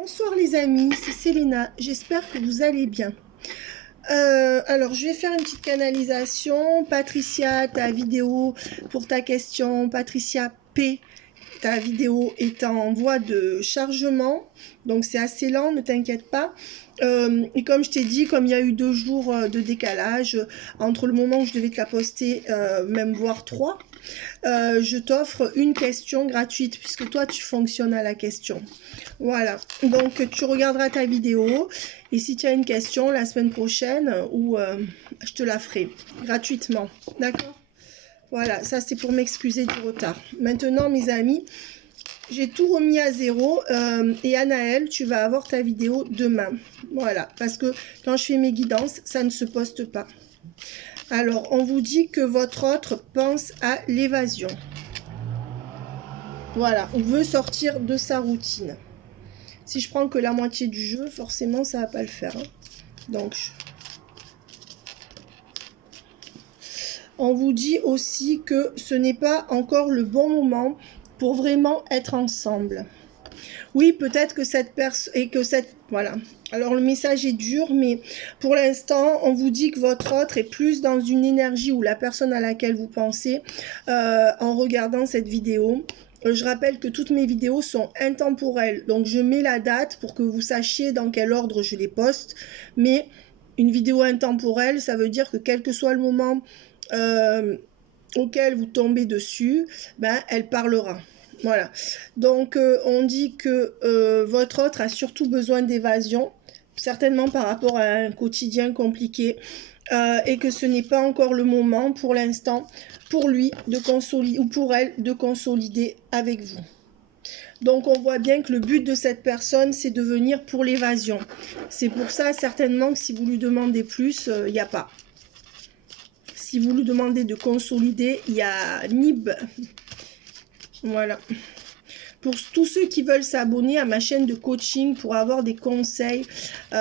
Bonsoir les amis, c'est Selena, j'espère que vous allez bien. Alors je vais faire une petite canalisation. Patricia, ta vidéo pour ta question. Patricia P, ta vidéo est en voie de chargement, donc c'est assez lent, ne t'inquiète pas. Et comme je t'ai dit, comme il y a eu 2 jours de décalage entre le moment où je devais te la poster, même voire 3, je t'offre une question gratuite puisque toi tu fonctionnes à la question. Voilà, donc tu regarderas ta vidéo et si tu as une question la semaine prochaine, ou je te la ferai gratuitement, d'accord? Voilà, ça c'est pour m'excuser du retard. Maintenant mes amis, j'ai tout remis à zéro et Anaël, tu vas avoir ta vidéo demain. Voilà, parce que quand je fais mes guidances, ça ne se poste pas. Alors, on vous dit que votre autre pense à l'évasion. Voilà, on veut sortir de sa routine. Si je prends que la moitié du jeu, forcément, ça va pas le faire. Hein. Donc, on vous dit aussi que ce n'est pas encore le bon moment pour vraiment être ensemble. Oui, peut-être que cette personne et que cette... Voilà. Alors, le message est dur, mais pour l'instant, on vous dit que votre autre est plus dans une énergie ou la personne à laquelle vous pensez en regardant cette vidéo. Je rappelle que toutes mes vidéos sont intemporelles. Donc, je mets la date pour que vous sachiez dans quel ordre je les poste. Mais une vidéo intemporelle, ça veut dire que quel que soit le moment auquel vous tombez dessus, ben, elle parlera. Voilà, donc on dit que votre autre a surtout besoin d'évasion, certainement par rapport à un quotidien compliqué, et que ce n'est pas encore le moment pour l'instant pour lui de consolider, ou pour elle de consolider avec vous. Donc on voit bien que le but de cette personne, c'est de venir pour l'évasion. C'est pour ça certainement que si vous lui demandez plus, il n'y a pas. Si vous lui demandez de consolider, il y a Nib. Voilà. Pour tous ceux qui veulent s'abonner à ma chaîne de coaching pour avoir des conseils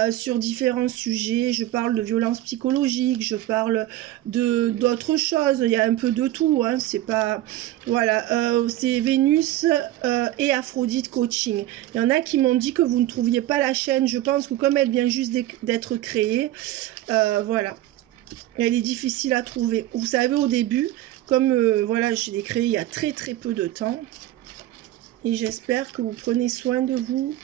sur différents sujets, je parle de violence psychologique, je parle d'autres choses, il y a un peu de tout, hein, c'est pas... Voilà, c'est Vénus et Aphrodite Coaching. Il y en a qui m'ont dit que vous ne trouviez pas la chaîne, je pense que comme elle vient juste d'être créée, voilà, elle est difficile à trouver. Vous savez, au début, comme voilà, je l'ai créée il y a très peu de temps, et j'espère que vous prenez soin de vous.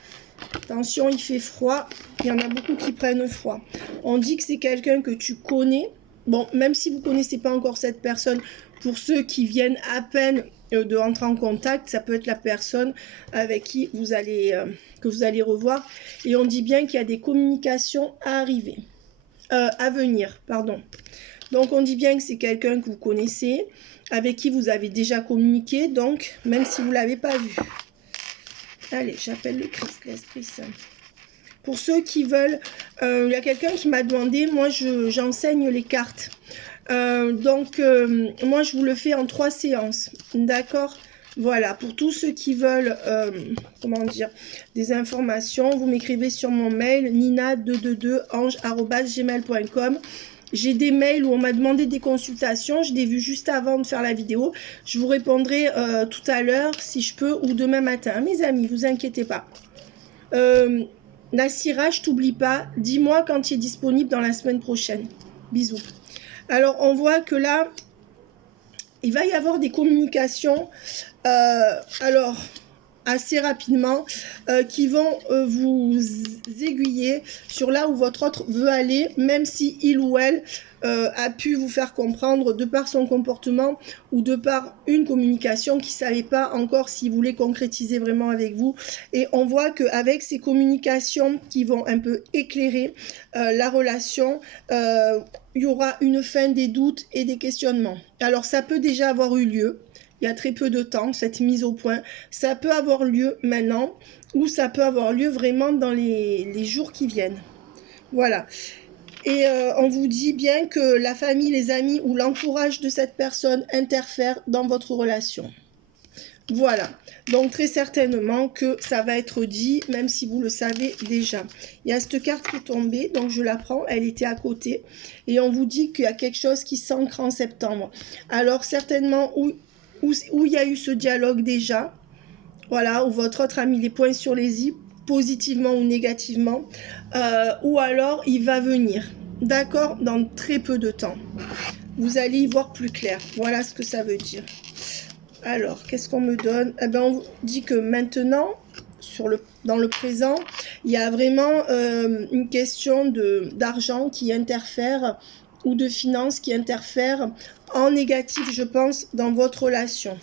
Attention, il fait froid. Il y en a beaucoup qui prennent froid. On dit que c'est quelqu'un que tu connais. Bon, même si vous ne connaissez pas encore cette personne, pour ceux qui viennent à peine de rentrer en contact, ça peut être la personne avec qui vous allez, que vous allez revoir. Et on dit bien qu'il y a des communications à arriver. À venir, pardon. Donc, on dit bien que c'est quelqu'un que vous connaissez, avec qui vous avez déjà communiqué, donc, même si vous ne l'avez pas vu. Allez, j'appelle le Christ, l'Esprit Saint. Pour ceux qui veulent, il y a quelqu'un qui m'a demandé, moi, j'enseigne les cartes. Donc, moi, je vous le fais en 3 séances, d'accord ? Voilà, pour tous ceux qui veulent, comment dire, des informations, vous m'écrivez sur mon mail, nina222ange@gmail.com. J'ai des mails où on m'a demandé des consultations, je l'ai vu juste avant de faire la vidéo. Je vous répondrai tout à l'heure si je peux ou demain matin. Mes amis, vous inquiétez pas. Nassira, je t'oublie pas. Dis-moi quand tu es disponible dans la semaine prochaine. Bisous. Alors, on voit que là, il va y avoir des communications. Alors, assez rapidement, qui vont vous aiguiller sur là où votre autre veut aller, même si il ou elle a pu vous faire comprendre de par son comportement ou de par une communication qui ne savait pas encore s'il voulait concrétiser vraiment avec vous. Et on voit qu'avec ces communications qui vont un peu éclairer la relation, il y aura une fin des doutes et des questionnements. Alors ça peut déjà avoir eu lieu. Il y a très peu de temps, cette mise au point. Ça peut avoir lieu maintenant ou ça peut avoir lieu vraiment dans les jours qui viennent. Voilà. Et on vous dit bien que la famille, les amis ou l'entourage de cette personne interfère dans votre relation. Voilà. Donc très certainement que ça va être dit, même si vous le savez déjà. Il y a cette carte qui est tombée, donc je la prends, elle était à côté. Et on vous dit qu'il y a quelque chose qui s'ancre en septembre. Alors certainement où il y a eu ce dialogue déjà, voilà, où votre autre a mis les points sur les i positivement ou négativement, ou alors il va venir, d'accord, dans très peu de temps. Vous allez y voir plus clair. Voilà ce que ça veut dire. Alors, qu'est-ce qu'on me donne? Eh ben, on dit que maintenant, dans le présent, il y a vraiment une question d'argent qui interfère ou de finances qui interfèrent en négatif, je pense, dans votre relation.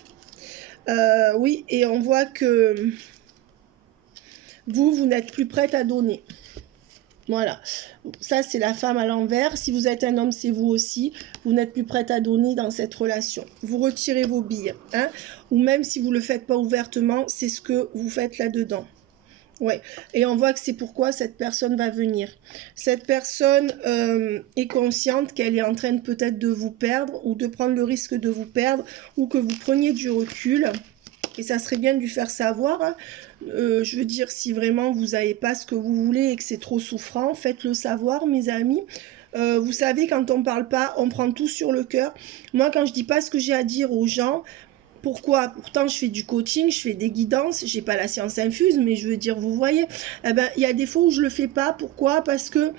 Oui, et on voit que vous n'êtes plus prête à donner. Voilà, ça c'est la femme à l'envers. Si vous êtes un homme, c'est vous aussi. Vous n'êtes plus prête à donner dans cette relation. Vous retirez vos billes, hein, ou même si vous ne le faites pas ouvertement, c'est ce que vous faites là-dedans. Ouais, et on voit que c'est pourquoi cette personne va venir. Cette personne est consciente qu'elle est en train peut-être de vous perdre ou de prendre le risque de vous perdre ou que vous preniez du recul. Et ça serait bien de lui faire savoir, hein. Je veux dire, si vraiment vous n'avez pas ce que vous voulez et que c'est trop souffrant, faites-le savoir, mes amis. Vous savez, quand on ne parle pas, on prend tout sur le cœur. Moi, quand je dis pas ce que j'ai à dire aux gens, pourquoi? Pourtant, je fais du coaching, je fais des guidances, j'ai pas la science infuse, mais je veux dire, vous voyez, eh ben, il y a des fois où je le fais pas. Pourquoi? Parce que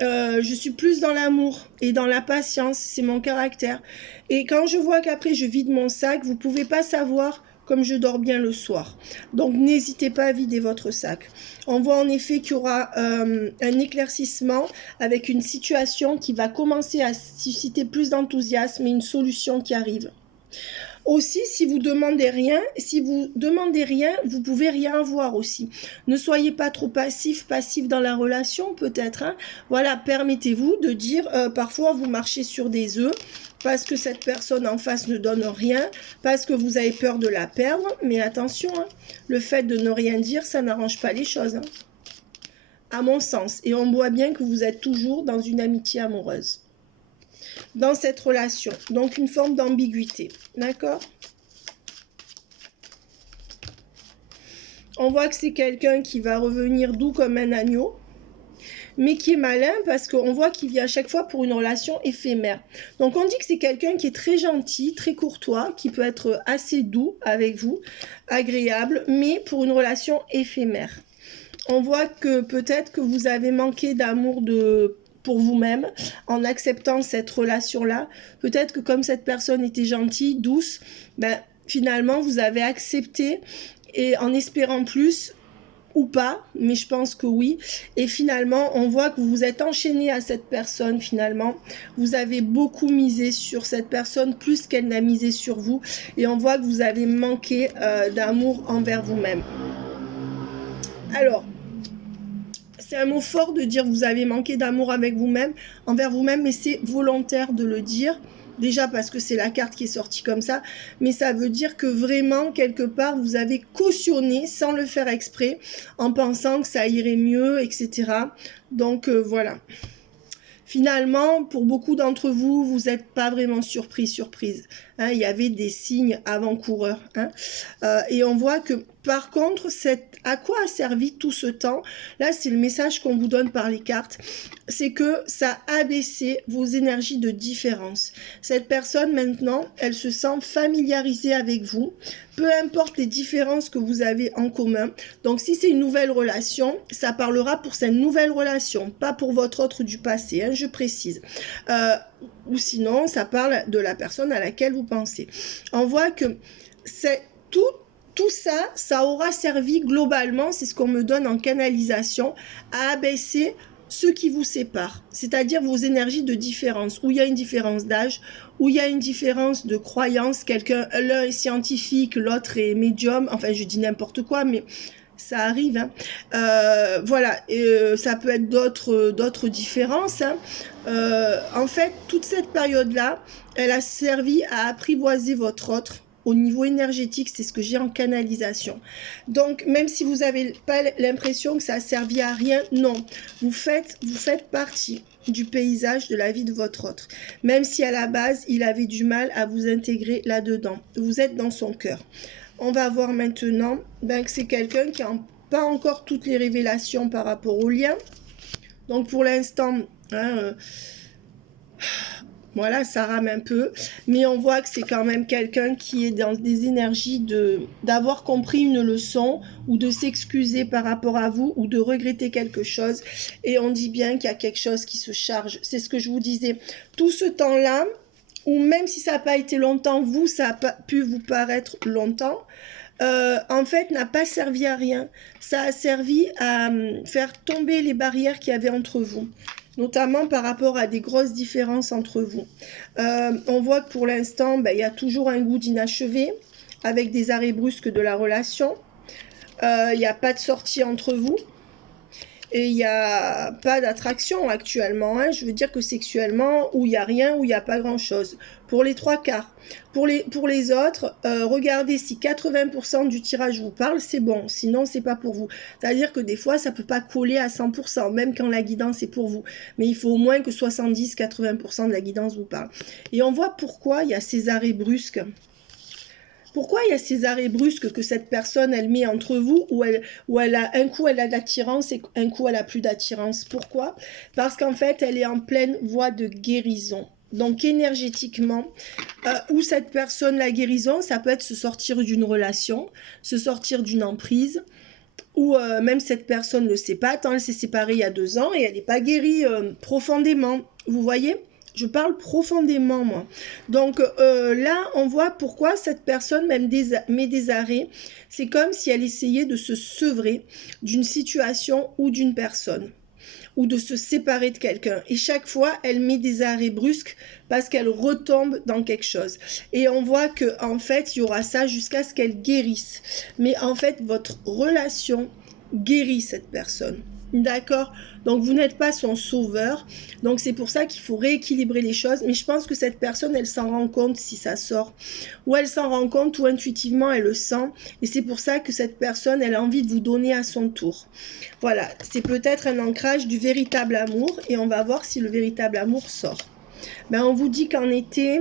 je suis plus dans l'amour et dans la patience, c'est mon caractère. Et quand je vois qu'après je vide mon sac, vous pouvez pas savoir comme je dors bien le soir. Donc n'hésitez pas à vider votre sac. On voit en effet qu'il y aura un éclaircissement avec une situation qui va commencer à susciter plus d'enthousiasme et une solution qui arrive. Aussi, si vous demandez rien, vous pouvez rien avoir aussi. Ne soyez pas trop passif dans la relation, peut-être, hein. Voilà, permettez-vous de dire, parfois vous marchez sur des œufs, parce que cette personne en face ne donne rien, parce que vous avez peur de la perdre, mais attention, hein, le fait de ne rien dire, ça n'arrange pas les choses, hein, à mon sens. Et on voit bien que vous êtes toujours dans une amitié amoureuse dans cette relation. Donc, une forme d'ambiguïté. D'accord? On voit que c'est quelqu'un qui va revenir doux comme un agneau, mais qui est malin parce qu'on voit qu'il vient à chaque fois pour une relation éphémère. Donc, on dit que c'est quelqu'un qui est très gentil, très courtois, qui peut être assez doux avec vous, agréable, mais pour une relation éphémère. On voit que peut-être que vous avez manqué d'amour pour vous-même, en acceptant cette relation-là. Peut-être que comme cette personne était gentille, douce, ben, finalement, vous avez accepté et en espérant plus, ou pas, mais je pense que oui. Et finalement, on voit que vous vous êtes enchaîné à cette personne, finalement. Vous avez beaucoup misé sur cette personne, plus qu'elle n'a misé sur vous. Et on voit que vous avez manqué d'amour envers vous-même. Alors, c'est un mot fort de dire vous avez manqué d'amour envers vous-même, mais c'est volontaire de le dire. Déjà parce que c'est la carte qui est sortie comme ça, mais ça veut dire que vraiment, quelque part, vous avez cautionné sans le faire exprès, en pensant que ça irait mieux, etc. Donc voilà. Finalement, pour beaucoup d'entre vous, vous n'êtes pas vraiment surprise. Hein, il y avait des signes avant-coureurs. Hein, et on voit que, par contre, à quoi a servi tout ce temps? Là, c'est le message qu'on vous donne par les cartes. C'est que ça a baissé vos énergies de différence. Cette personne, maintenant, elle se sent familiarisée avec vous. Peu importe les différences que vous avez en commun. Donc, si c'est une nouvelle relation, ça parlera pour cette nouvelle relation, pas pour votre autre du passé, hein, je précise. Ou sinon, ça parle de la personne à laquelle vous pensez. On voit que c'est tout ça, ça aura servi globalement, c'est ce qu'on me donne en canalisation, à abaisser ce qui vous sépare, c'est-à-dire vos énergies de différence, où il y a une différence d'âge, où il y a une différence de croyance, l'un est scientifique, l'autre est médium, enfin je dis n'importe quoi, mais ça arrive, hein. Voilà, ça peut être d'autres différences, hein. En fait, toute cette période-là, elle a servi à apprivoiser votre autre. Au niveau énergétique, c'est ce que j'ai en canalisation. Donc, même si vous n'avez pas l'impression que ça a servi à rien, non. Vous faites partie du paysage de la vie de votre autre. Même si à la base, il avait du mal à vous intégrer là-dedans. Vous êtes dans son cœur. On va voir maintenant que c'est quelqu'un qui n'a pas encore toutes les révélations par rapport au lien. Donc, pour l'instant, hein, Voilà, ça rame un peu, mais on voit que c'est quand même quelqu'un qui est dans des énergies d'avoir compris une leçon ou de s'excuser par rapport à vous ou de regretter quelque chose. Et on dit bien qu'il y a quelque chose qui se charge. C'est ce que je vous disais. Tout ce temps-là, ou même si ça n'a pas été longtemps, vous, ça a pas pu vous paraître longtemps, en fait, n'a pas servi à rien. Ça a servi à faire tomber les barrières qu'il y avait entre vous, notamment par rapport à des grosses différences entre vous. On voit que pour l'instant, il y a toujours un goût d'inachevé, avec des arrêts brusques de la relation. Il n'y a pas de sortie entre vous. Et il n'y a pas d'attraction actuellement. Je veux dire que sexuellement, où il n'y a rien, où il n'y a pas grand-chose. Pour les 3/4. Pour les autres, regardez si 80% du tirage vous parle, c'est bon. Sinon, c'est pas pour vous. C'est-à-dire que des fois, ça ne peut pas coller à 100%, même quand la guidance est pour vous. Mais il faut au moins que 70-80% de la guidance vous parle. Et on voit pourquoi il y a ces arrêts brusques. Pourquoi il y a ces arrêts brusques que cette personne, elle met entre vous, où un coup elle a de l'attirance et un coup elle a plus d'attirance. Pourquoi? Parce qu'en fait, elle est en pleine voie de guérison. Donc énergétiquement, où cette personne, la guérison, ça peut être se sortir d'une relation, se sortir d'une emprise, ou même cette personne ne le sait pas, tant elle s'est séparée il y a 2 ans et elle n'est pas guérie profondément. Vous voyez? Je parle profondément, moi. Donc là, on voit pourquoi cette personne met des arrêts. C'est comme si elle essayait de se sevrer d'une situation ou d'une personne, ou de se séparer de quelqu'un. Et chaque fois, elle met des arrêts brusques parce qu'elle retombe dans quelque chose. Et on voit que en fait, il y aura ça jusqu'à ce qu'elle guérisse. Mais en fait, votre relation guérit cette personne. D'accord? Donc vous n'êtes pas son sauveur. Donc c'est pour ça qu'il faut rééquilibrer les choses. Mais je pense que cette personne, elle s'en rend compte si ça sort. Ou elle s'en rend compte ou intuitivement elle le sent. Et c'est pour ça que cette personne, elle a envie de vous donner à son tour. Voilà, c'est peut-être un ancrage du véritable amour. Et on va voir si le véritable amour sort. On vous dit qu'en été,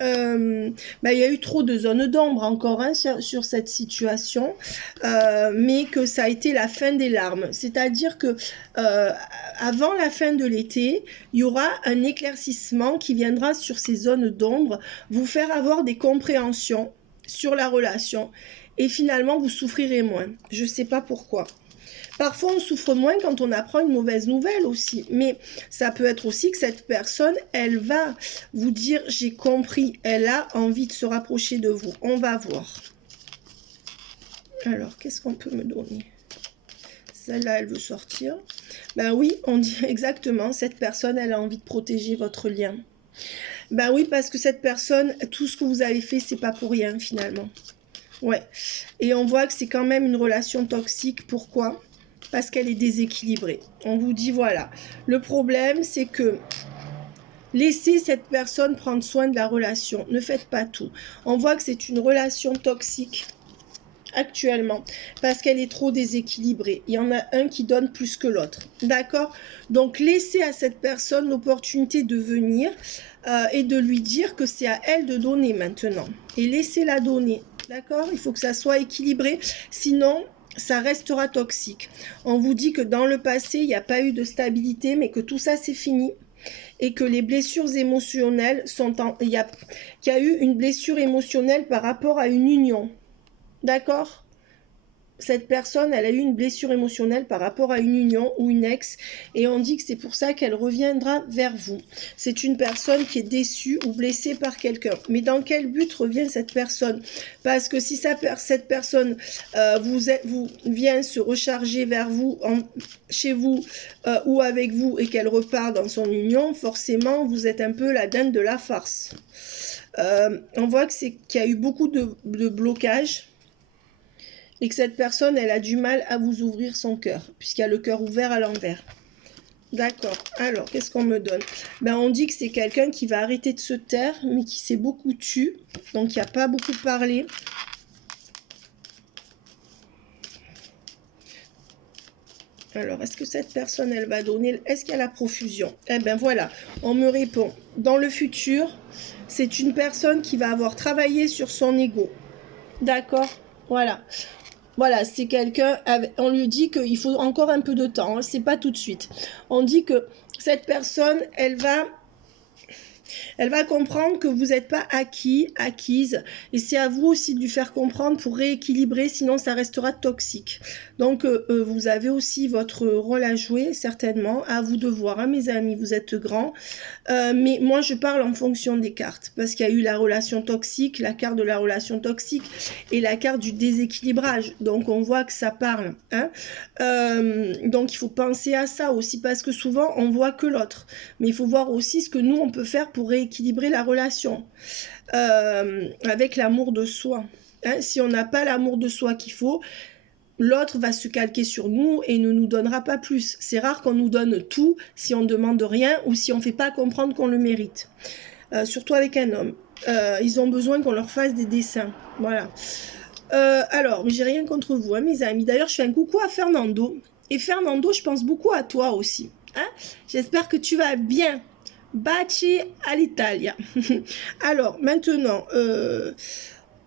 il y a eu trop de zones d'ombre encore sur cette situation, mais que ça a été la fin des larmes. C'est-à-dire que avant la fin de l'été, il y aura un éclaircissement qui viendra sur ces zones d'ombre, vous faire avoir des compréhensions sur la relation, et finalement vous souffrirez moins. Je ne sais pas pourquoi. Parfois, on souffre moins quand on apprend une mauvaise nouvelle aussi. Mais ça peut être aussi que cette personne, elle va vous dire « j'ai compris ». Elle a envie de se rapprocher de vous. On va voir. Alors, qu'est-ce qu'on peut me donner? Celle-là, elle veut sortir. Ben oui, on dit exactement, cette personne, elle a envie de protéger votre lien. Ben oui, parce que cette personne, tout ce que vous avez fait, c'est pas pour rien finalement. Ouais. Et on voit que c'est quand même une relation toxique. Pourquoi ? Parce qu'elle est déséquilibrée. On vous dit voilà. Le problème, c'est que laissez cette personne prendre soin de la relation. Ne faites pas tout. On voit que c'est une relation toxique actuellement parce qu'elle est trop déséquilibrée. Il y en a un qui donne plus que l'autre. D'accord? Donc laissez à cette personne l'opportunité de venir et de lui dire que c'est à elle de donner maintenant. Et laissez-la donner. D'accord? Il faut que ça soit équilibré. Sinon, ça restera toxique. On vous dit que dans le passé, il n'y a pas eu de stabilité, mais que tout ça, c'est fini. Et que les blessures émotionnelles qu'il y a eu une blessure émotionnelle par rapport à une union. D'accord ? Cette personne, elle a eu une blessure émotionnelle par rapport à une union ou une ex, et on dit que c'est pour ça qu'elle reviendra vers vous. C'est une personne qui est déçue ou blessée par quelqu'un. Mais dans quel but revient cette personne? Parce que si cette personne vous vient se recharger vers vous, chez vous ou avec vous, et qu'elle repart dans son union, forcément, vous êtes un peu la dinde de la farce. On voit qu'il y a eu beaucoup de blocages, et que cette personne, elle a du mal à vous ouvrir son cœur, puisqu'il y a le cœur ouvert à l'envers. D'accord. Alors, qu'est-ce qu'on me donne? On dit que c'est quelqu'un qui va arrêter de se taire, mais qui s'est beaucoup tu, donc il n'y a pas beaucoup parlé. Alors, est-ce que cette personne, elle va donner... Est-ce qu'il y a la profusion? Eh bien, voilà. On me répond. Dans le futur, c'est une personne qui va avoir travaillé sur son ego. D'accord? Voilà. Voilà, c'est quelqu'un, on lui dit qu'il faut encore un peu de temps, c'est pas tout de suite. On dit que cette personne, elle va Elle va comprendre que vous n'êtes pas acquise, et c'est à vous aussi de lui faire comprendre pour rééquilibrer, sinon ça restera toxique. Donc vous avez aussi votre rôle à jouer, certainement, à vous de voir, hein, mes amis, vous êtes grands, mais moi je parle en fonction des cartes, parce qu'il y a eu la relation toxique, la carte de la relation toxique, et la carte du déséquilibrage, donc on voit que ça parle, hein. Donc il faut penser à ça aussi, parce que souvent on voit que l'autre, mais il faut voir aussi ce que nous on peut faire pour rééquilibrer la relation, avec l'amour de soi, hein. Si on n'a pas l'amour de soi qu'il faut, l'autre va se calquer sur nous et ne nous donnera pas plus. C'est rare qu'on nous donne tout si on ne demande rien ou si on ne fait pas comprendre qu'on le mérite. Surtout avec un homme. Ils ont besoin qu'on leur fasse des dessins. Voilà. Alors, mais j'ai rien contre vous, hein, mes amis. D'ailleurs, je fais un coucou à Fernando. Et Fernando, je pense beaucoup à toi aussi. Hein. J'espère que tu vas bien. Baci all'Italia. Alors, maintenant...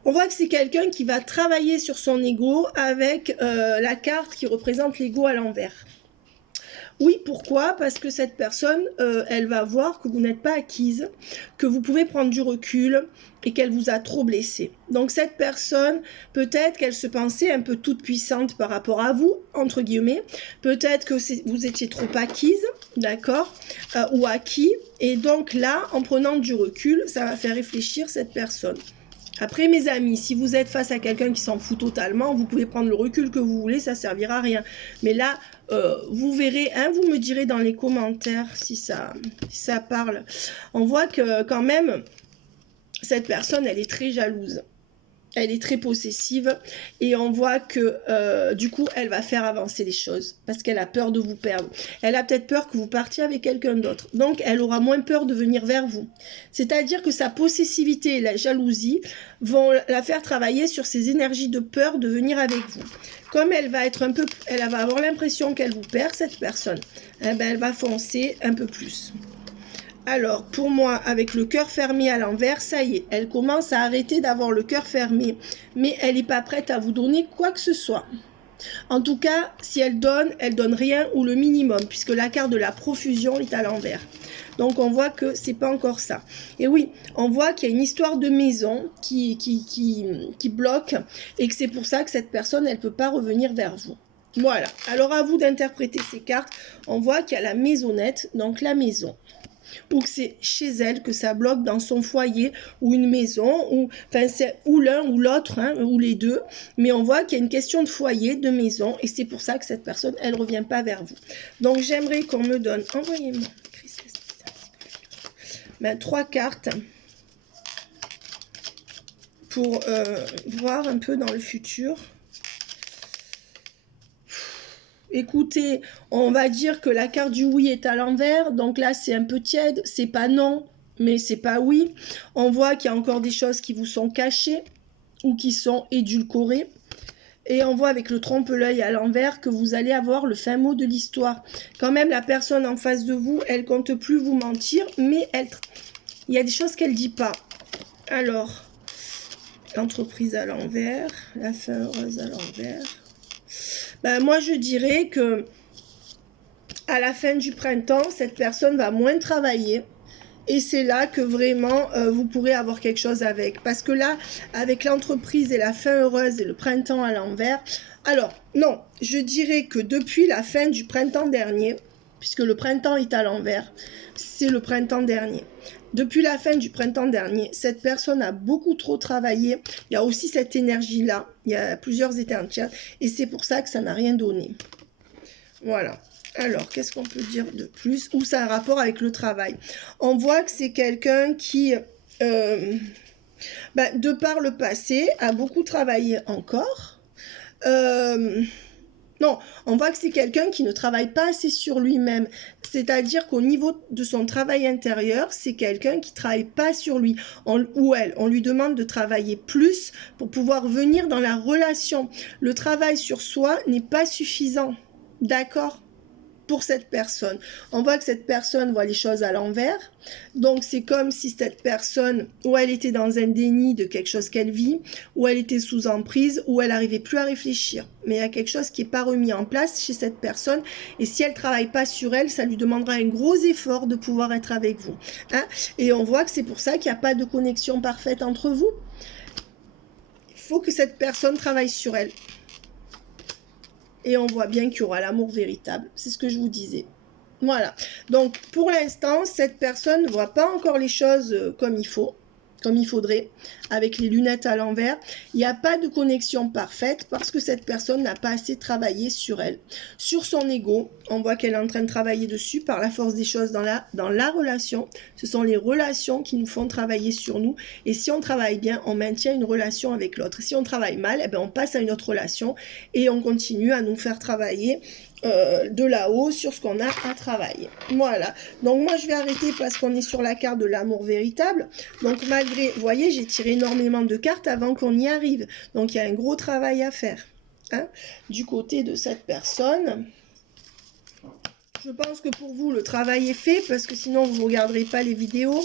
on voit que c'est quelqu'un qui va travailler sur son ego avec la carte qui représente l'ego à l'envers. Oui, pourquoi? Parce que cette personne, elle va voir que vous n'êtes pas acquise, que vous pouvez prendre du recul et qu'elle vous a trop blessé. Donc cette personne, peut-être qu'elle se pensait un peu toute puissante par rapport à vous, entre guillemets. Peut-être que vous étiez trop acquise, d'accord, ou acquis. Et donc là, en prenant du recul, ça va faire réfléchir cette personne. Après, mes amis, si vous êtes face à quelqu'un qui s'en fout totalement, vous pouvez prendre le recul que vous voulez, ça servira à rien. Mais là, vous verrez, hein, vous me direz dans les commentaires si ça parle. On voit que quand même, cette personne, elle est très jalouse. Elle est très possessive et on voit que du coup, elle va faire avancer les choses parce qu'elle a peur de vous perdre. Elle a peut-être peur que vous partiez avec quelqu'un d'autre. Donc, elle aura moins peur de venir vers vous. C'est-à-dire que sa possessivité et la jalousie vont la faire travailler sur ses énergies de peur de venir avec vous. Comme elle va être un peu, elle va avoir l'impression qu'elle vous perd, cette personne, eh ben, elle va foncer un peu plus. Alors, pour moi, avec le cœur fermé à l'envers, ça y est, elle commence à arrêter d'avoir le cœur fermé, mais elle n'est pas prête à vous donner quoi que ce soit. En tout cas, si elle donne rien ou le minimum, puisque la carte de la profusion est à l'envers. Donc, on voit que c'est pas encore ça. Et oui, on voit qu'il y a une histoire de maison qui bloque et que c'est pour ça que cette personne, elle ne peut pas revenir vers vous. Voilà. Alors, à vous d'interpréter ces cartes. On voit qu'il y a la maisonnette, donc la maison. Ou que c'est chez elle que ça bloque dans son foyer ou une maison, ou enfin c'est ou l'un ou l'autre, hein, ou les deux, mais on voit qu'il y a une question de foyer, de maison, et c'est pour ça que cette personne, elle revient pas vers vous. Donc j'aimerais qu'on me donne, envoyez-moi, 3 cartes pour voir un peu dans le futur. Écoutez, on va dire que la carte du oui est à l'envers, donc là c'est un peu tiède, c'est pas non, mais c'est pas oui. On voit qu'il y a encore des choses qui vous sont cachées ou qui sont édulcorées. Et on voit avec le trompe-l'œil à l'envers que vous allez avoir le fin mot de l'histoire. Quand même, la personne en face de vous, elle compte plus vous mentir, mais il y a des choses qu'elle dit pas. Alors, l'entreprise à l'envers, la fin heureuse à l'envers. Ben, moi, je dirais que à la fin du printemps, cette personne va moins travailler. Et c'est là que vraiment, vous pourrez avoir quelque chose avec. Parce que là, avec l'entreprise et la fin heureuse et le printemps à l'envers... Alors, non, je dirais que depuis la fin du printemps dernier, puisque le printemps est à l'envers, c'est le printemps dernier. Depuis la fin du printemps dernier, cette personne a beaucoup trop travaillé. Il y a aussi cette énergie-là. Il y a plusieurs énergies. Et c'est pour ça que ça n'a rien donné. Voilà. Alors, qu'est-ce qu'on peut dire de plus? Ou ça a un rapport avec le travail. On voit que c'est quelqu'un qui, de par le passé, a beaucoup travaillé encore. Non, on voit que c'est quelqu'un qui ne travaille pas assez sur lui-même. C'est-à-dire qu'au niveau de son travail intérieur, c'est quelqu'un qui ne travaille pas sur lui. Ou elle, on lui demande de travailler plus pour pouvoir venir dans la relation. Le travail sur soi n'est pas suffisant. D'accord ? pour cette personne. On voit que cette personne voit les choses à l'envers. Donc, c'est comme si cette personne, ou elle était dans un déni de quelque chose qu'elle vit, ou elle était sous emprise, ou elle n'arrivait plus à réfléchir. Mais il y a quelque chose qui n'est pas remis en place chez cette personne. Et si elle ne travaille pas sur elle, ça lui demandera un gros effort de pouvoir être avec vous. Hein? Et on voit que c'est pour ça qu'il n'y a pas de connexion parfaite entre vous. Il faut que cette personne travaille sur elle. Et on voit bien qu'il y aura l'amour véritable. C'est ce que je vous disais. Voilà. Donc, pour l'instant, cette personne ne voit pas encore les choses comme il faut, comme il faudrait, avec les lunettes à l'envers. Il n'y a pas de connexion parfaite parce que cette personne n'a pas assez travaillé sur elle. Sur son ego, on voit qu'elle est en train de travailler dessus par la force des choses dans la relation. Ce sont les relations qui nous font travailler sur nous. Et si on travaille bien, on maintient une relation avec l'autre. Si on travaille mal, eh bien, on passe à une autre relation et on continue à nous faire travailler de là-haut sur ce qu'on a à travailler. Voilà. Donc moi je vais arrêter parce qu'on est sur la carte de l'amour véritable. Donc malgré, vous voyez, j'ai tiré énormément de cartes avant qu'on y arrive. Donc il y a un gros travail à faire. Hein, du côté de cette personne. Je pense que pour vous, le travail est fait parce que sinon vous ne regarderez pas les vidéos.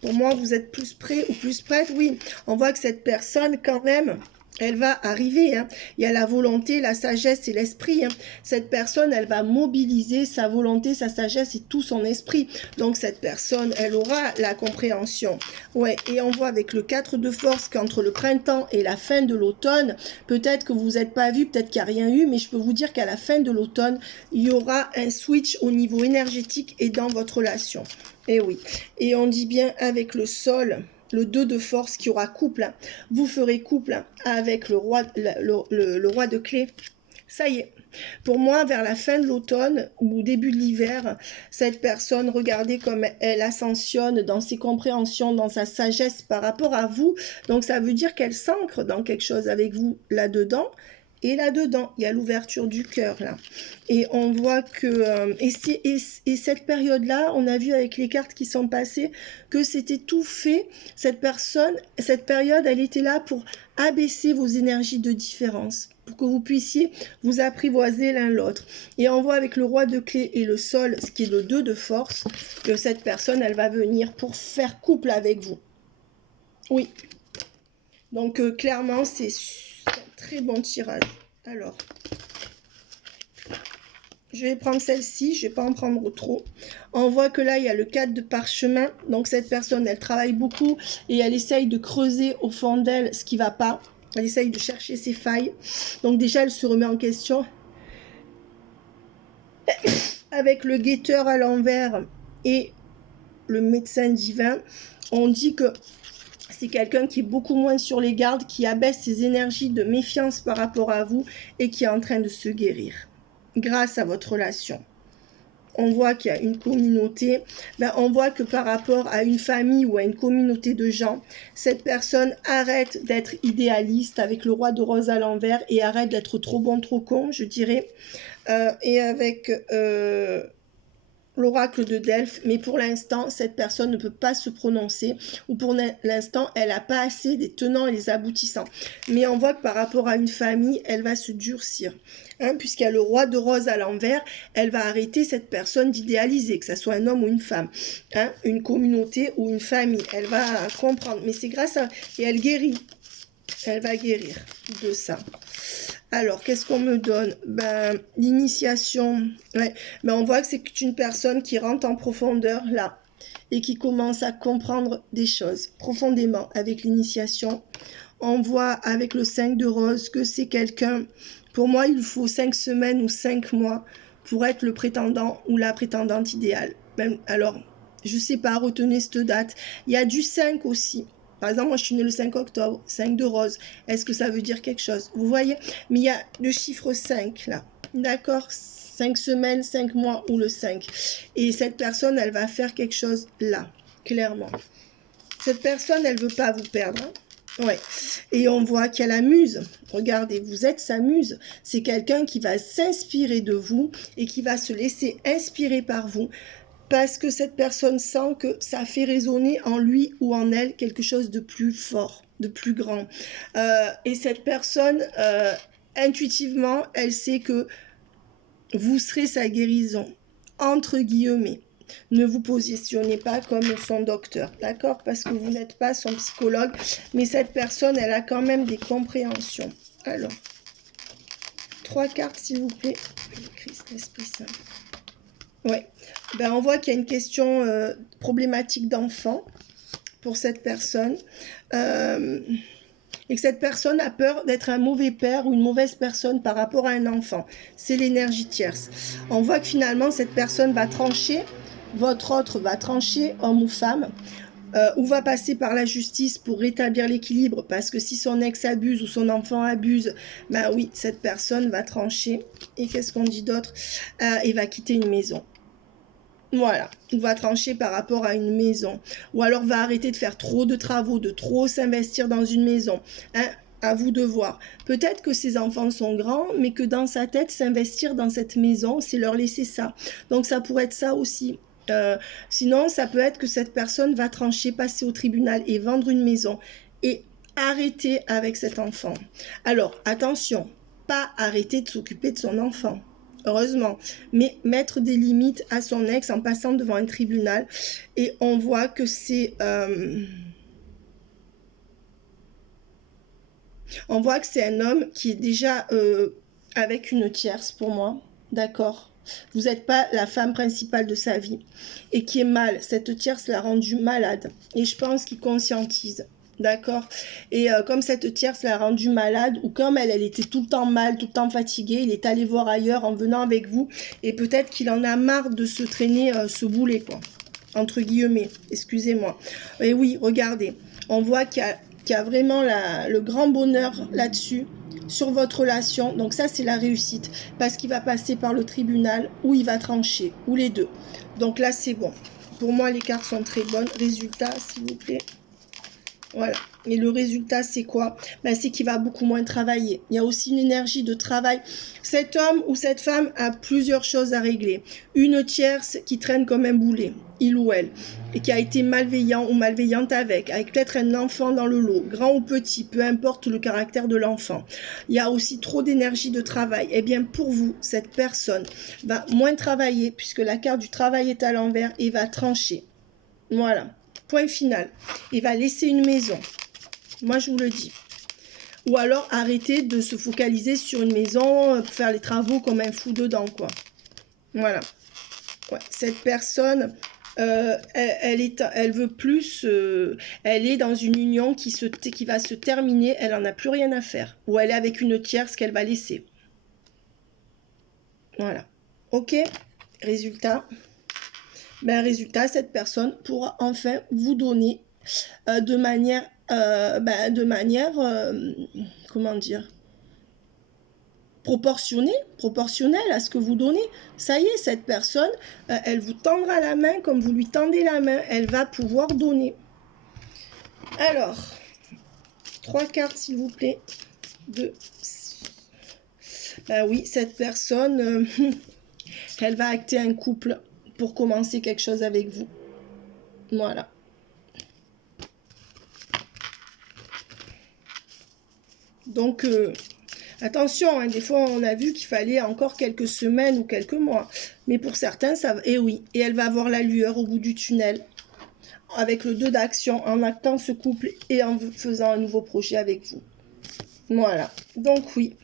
Pour moi, vous êtes plus prêt ou plus prête. Oui, on voit que cette personne quand même... elle va arriver, hein. Il y a la volonté, la sagesse et l'esprit. Hein. Cette personne, elle va mobiliser sa volonté, sa sagesse et tout son esprit. Donc cette personne, elle aura la compréhension. Ouais, et on voit avec le 4 de force qu'entre le printemps et la fin de l'automne, peut-être que vous n'êtes pas vu, peut-être qu'il n'y a rien eu, mais je peux vous dire qu'à la fin de l'automne, il y aura un switch au niveau énergétique et dans votre relation. Et oui, et on dit bien avec le sol... le 2 de force qui aura couple, vous ferez couple avec le roi de clé. Ça y est. Pour moi, vers la fin de l'automne ou au début de l'hiver, cette personne, regardez comme elle ascensionne dans ses compréhensions, dans sa sagesse par rapport à vous. Donc, ça veut dire qu'elle s'ancre dans quelque chose avec vous là-dedans. Et là-dedans, il y a l'ouverture du cœur, là. Et on voit que... et cette période-là, on a vu avec les cartes qui sont passées que c'était tout fait. Cette période, elle était là pour abaisser vos énergies de différence, pour que vous puissiez vous apprivoiser l'un l'autre. Et on voit avec le roi de clé et le sol, ce qui est le 2 de force, que cette personne, elle va venir pour faire couple avec vous. Oui. Donc, clairement, c'est... très bon tirage. Alors, je vais prendre celle-ci, je ne vais pas en prendre trop. On voit que là, il y a le 4 de parchemin. Donc, cette personne, elle travaille beaucoup et elle essaye de creuser au fond d'elle ce qui ne va pas. Elle essaye de chercher ses failles. Donc, déjà, elle se remet en question. Avec le guetteur à l'envers et le médecin divin, on dit que c'est quelqu'un qui est beaucoup moins sur les gardes, qui abaisse ses énergies de méfiance par rapport à vous et qui est en train de se guérir grâce à votre relation. On voit qu'il y a une communauté, on voit que par rapport à une famille ou à une communauté de gens, cette personne arrête d'être idéaliste avec le roi de rose à l'envers et arrête d'être trop bon, trop con, je dirais. Et avec... l'oracle de Delphes, mais pour l'instant, cette personne ne peut pas se prononcer, ou pour l'instant, elle n'a pas assez des tenants et des aboutissants. Mais on voit que par rapport à une famille, elle va se durcir. Hein, puisqu'il y a le roi de rose à l'envers, elle va arrêter cette personne d'idéaliser, que ce soit un homme ou une femme, hein, une communauté ou une famille. Elle va comprendre, mais c'est grâce à... et elle guérit. Elle va guérir de ça. Alors, qu'est-ce qu'on me donne? L'initiation, ouais. On voit que c'est une personne qui rentre en profondeur, là, et qui commence à comprendre des choses profondément avec l'initiation. On voit avec le 5 de rose que c'est quelqu'un, pour moi, il faut 5 semaines ou 5 mois pour être le prétendant ou la prétendante idéale. Alors, je ne sais pas, retenez cette date. Il y a du 5 aussi. Par exemple, moi, je suis née le 5 octobre, 5 de rose. Est-ce que ça veut dire quelque chose? Vous voyez? Mais il y a le chiffre 5, là. D'accord? 5 semaines, 5 mois ou le 5. Et cette personne, elle va faire quelque chose là, clairement. Cette personne, elle ne veut pas vous perdre. Hein? Ouais. Et on voit qu'il y a la muse. Regardez, vous êtes sa muse. C'est quelqu'un qui va s'inspirer de vous et qui va se laisser inspirer par vous. Parce que cette personne sent que ça fait résonner en lui ou en elle quelque chose de plus fort, de plus grand. Et cette personne, intuitivement, elle sait que vous serez sa guérison. entre guillemets. Ne vous positionnez pas comme son docteur, d'accord? Parce que vous n'êtes pas son psychologue, mais cette personne, elle a quand même des compréhensions. Alors, 3 cartes, s'il vous plaît. Christ, l'Esprit Saint. Ouais, ben, on voit qu'il y a une question problématique d'enfant pour cette personne. Et que cette personne a peur d'être un mauvais père ou une mauvaise personne par rapport à un enfant. C'est l'énergie tierce. On voit que finalement, cette personne va trancher, votre autre va trancher, homme ou femme, ou va passer par la justice pour rétablir l'équilibre, parce que si son ex abuse ou son enfant abuse, ben oui, cette personne va trancher. Et qu'est-ce qu'on dit d'autre? Et va quitter une maison. Voilà, on va trancher par rapport à une maison. Ou alors va arrêter de faire trop de travaux, de trop s'investir dans une maison. Hein, à vous de voir. Peut-être que ses enfants sont grands, mais que dans sa tête, s'investir dans cette maison, c'est leur laisser ça. Donc ça pourrait être ça aussi. Sinon, ça peut être que cette personne va trancher, passer au tribunal et vendre une maison. Et arrêter avec cet enfant. Alors, attention, pas arrêter de s'occuper de son enfant. Heureusement, mais mettre des limites à son ex en passant devant un tribunal. Et on voit que c'est... on voit que c'est un homme qui est déjà avec une tierce pour moi, d'accord? Vous n'êtes pas la femme principale de sa vie et qui est mal. Cette tierce l'a rendu malade et je pense qu'il conscientise. D'accord. Et comme cette tierce l'a rendu malade, ou comme elle était tout le temps mal, tout le temps fatiguée, il est allé voir ailleurs en venant avec vous, et peut-être qu'il en a marre de se traîner ce boulet, quoi. Entre guillemets, excusez-moi. Et oui, regardez, on voit qu'il y a vraiment le grand bonheur là-dessus, sur votre relation. Donc ça, c'est la réussite, parce qu'il va passer par le tribunal, ou il va trancher, ou les deux. Donc là, c'est bon. Pour moi, les cartes sont très bonnes. Résultat, s'il vous plaît. Voilà. Et le résultat, c'est quoi? Ben, c'est qu'il va beaucoup moins travailler. Il y a aussi une énergie de travail. Cet homme ou cette femme a plusieurs choses à régler. Une tierce qui traîne comme un boulet, il ou elle, et qui a été malveillant ou malveillante avec peut-être un enfant dans le lot, grand ou petit, peu importe le caractère de l'enfant. Il y a aussi trop d'énergie de travail. Eh bien, pour vous, cette personne va moins travailler, puisque la carte du travail est à l'envers, et va trancher. Voilà. Point final. Il va laisser une maison. Moi, je vous le dis. Ou alors, arrêter de se focaliser sur une maison, faire les travaux comme un fou dedans, quoi. Voilà. Ouais. Cette personne, elle veut plus... elle est dans une union qui va se terminer. Elle n'en a plus rien à faire. Ou elle est avec une tierce qu'elle va laisser. Voilà. Ok. Résultat. Ben, résultat, cette personne pourra enfin vous donner de manière, comment dire, proportionnelle à ce que vous donnez. Ça y est, cette personne, elle vous tendra la main comme vous lui tendez la main. Elle va pouvoir donner. Alors, 3 cartes, s'il vous plaît. Ben oui, cette personne, elle va acter un couple pour commencer quelque chose avec vous. Voilà. Donc, attention, hein, des fois on a vu qu'il fallait encore quelques semaines ou quelques mois. Mais pour certains, ça... Et oui, et elle va avoir la lueur au bout du tunnel. Avec le 2 d'action, en actant ce couple et en faisant un nouveau projet avec vous. Voilà. Donc oui,